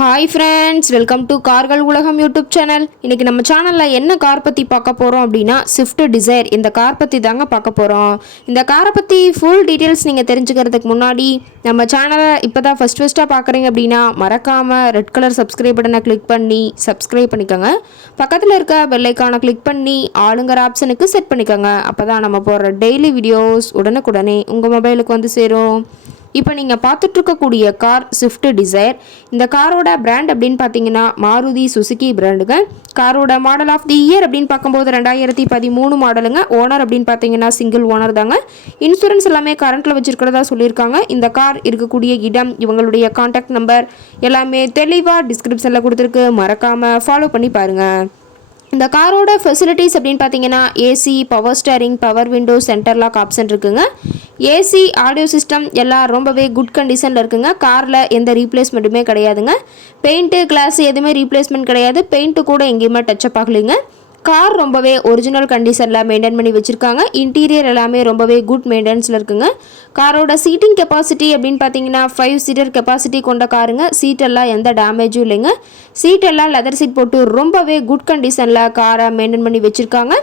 Hi friends, welcome to கார்கள் உலகம் YouTube channel. இன்றைக்கி நம்ம சேனலில் என்ன கார் பற்றி பார்க்க போகிறோம் அப்படின்னா ஸ்விஃப்ட் டிசைர் இந்த கார் பற்றி தாங்க பார்க்க போகிறோம். இந்த காரை பற்றி ஃபுல் டீட்டெயில்ஸ் நீங்கள் தெரிஞ்சுக்கிறதுக்கு முன்னாடி நம்ம சேனலை இப்போ தான் ஃபஸ்ட்டாக பார்க்குறீங்க அப்படின்னா மறக்காமல் ரெட் கலர் சப்ஸ்கிரைப் பட்டனை கிளிக் பண்ணி சப்ஸ்கிரைப் பண்ணிக்கோங்க. பக்கத்தில் இருக்க பெல் ஐக்கானை கிளிக் பண்ணி ஆளுங்கிற ஆப்ஷனுக்கு செட் பண்ணிக்கோங்க. அப்போ தான் நம்ம போடுற டெய்லி வீடியோஸ் உடனுக்குடனே உங்கள் மொபைலுக்கு வந்து சேரும். இப்போ நீங்கள் பார்த்துட்ருக்கக்கூடிய கார் ஸ்விஃப்ட் டிசைர். இந்த காரோட பிராண்ட் அப்படின்னு பார்த்தீங்கன்னா மாருதி சுசுகி பிராண்டுங்க. காரோட மாடல் ஆஃப் தி இயர் அப்படின்னு பார்க்கும்போது 2013 மாடலுங்க. ஓனர் அப்படின்னு பார்த்தீங்கன்னா சிங்கிள் ஓனர் தாங்க. இன்சூரன்ஸ் எல்லாமே கரண்ட்டில் வச்சுருக்கிறதா சொல்லியிருக்காங்க. இந்த கார் இருக்கக்கூடிய இடம், இவங்களுடைய கான்டாக்ட் நம்பர் எல்லாமே தெளிவாக டிஸ்கிரிப்ஷனில் கொடுத்துருக்கு. மறக்காமல் ஃபாலோ பண்ணி பாருங்கள். இந்த காரோட ஃபெசிலிட்டிஸ் அப்படின்னு பார்த்தீங்கன்னா AC, power steering, power window, centre lock option இருக்குங்க. ஏசி, ஆடியோ சிஸ்டம் எல்லாம் ரொம்பவே குட் கண்டிஷனில் இருக்குங்க. காரில் எந்த ரீப்ளேஸ்மெண்ட்டுமே கிடையாதுங்க. பெயிண்ட்டு, கிளாஸ் எதுவுமே ரீப்ளேஸ்மெண்ட் கிடையாது. பெயிண்ட்டு கூட எங்கேயுமே டச்சப் ஆகலைங்க. கார் ரொம்பவே ஒரிஜினல் கண்டிஷனில் மெயின்டைன் பண்ணி வச்சுருக்காங்க. இன்டீரியர் எல்லாமே ரொம்பவே குட் மெயின்டெனன்ஸில் இருக்குங்க. காரோட சீட்டிங் கெப்பாசிட்டி அப்படின்னு பார்த்தீங்கன்னா 5 சீட்டர் கெப்பாசிட்டி கொண்ட காருங்க. சீட்டெல்லாம் எந்த டேமேஜும் இல்லைங்க. சீட்டெல்லாம் லெதர் சீட் போட்டு ரொம்பவே குட் கண்டிஷனில் காரை மெயின்டைன் பண்ணி வச்சுருக்காங்க.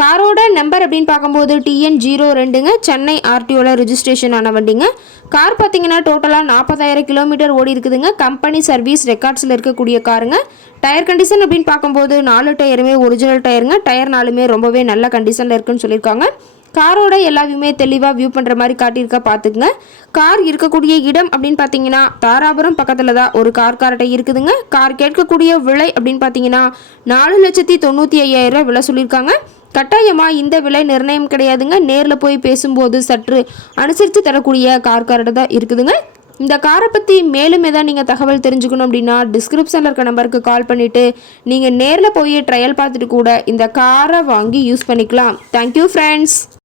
காரோட நம்பர் அப்படின்னு பார்க்கும்போது TN02ங்க. சென்னை RTOவில் ரிஜிஸ்ட்ரேஷன் ஆன வண்டிங்க. கார் பார்த்தீங்கன்னா டோட்டலாக 40,000 கிலோமீட்டர் ஓடி இருக்குதுங்க. கம்பெனி சர்வீஸ் ரெக்கார்ட்ஸில் இருக்கக்கூடிய காருங்க. டயர் கண்டிஷன் அப்படின்னு பார்க்கும்போது 4 டயருமே ஒரிஜினல் டயருங்க. டயர் 4மே ரொம்பவே நல்ல கண்டிஷனில் இருக்குன்னு சொல்லியிருக்காங்க. காரோட எல்லா வியூமே தெளிவாக வியூ பண்ணுற மாதிரி காட்டியிருக்கா பார்த்துக்குங்க. கார் இருக்கக்கூடிய இடம் அப்படின்னு பார்த்தீங்கன்னா தாராபுரம் பக்கத்தில் தான் ஒரு கார்ட்டை இருக்குதுங்க. கார் கேட்கக்கூடிய விலை அப்படின்னு பார்த்தீங்கன்னா 4,95,000 விலை சொல்லியிருக்காங்க. கட்டாயமாக இந்த விலை நிர்ணயம் கிடையாதுங்க. நேரில் போய் பேசும்போது சற்று அனுசரித்து தரக்கூடிய கார்ட்டை தான் இருக்குதுங்க. இந்த காரை பற்றி மேலும் ஏதாவது நீங்கள் தகவல் தெரிஞ்சுக்கணும் அப்படின்னா டிஸ்கிரிப்ஷனில் இருக்க நம்பருக்கு கால் பண்ணிவிட்டு நீங்கள் நேரில் போய் ட்ரையல் பார்த்துட்டு கூட இந்த காரை வாங்கி யூஸ் பண்ணிக்கலாம். Thank you friends.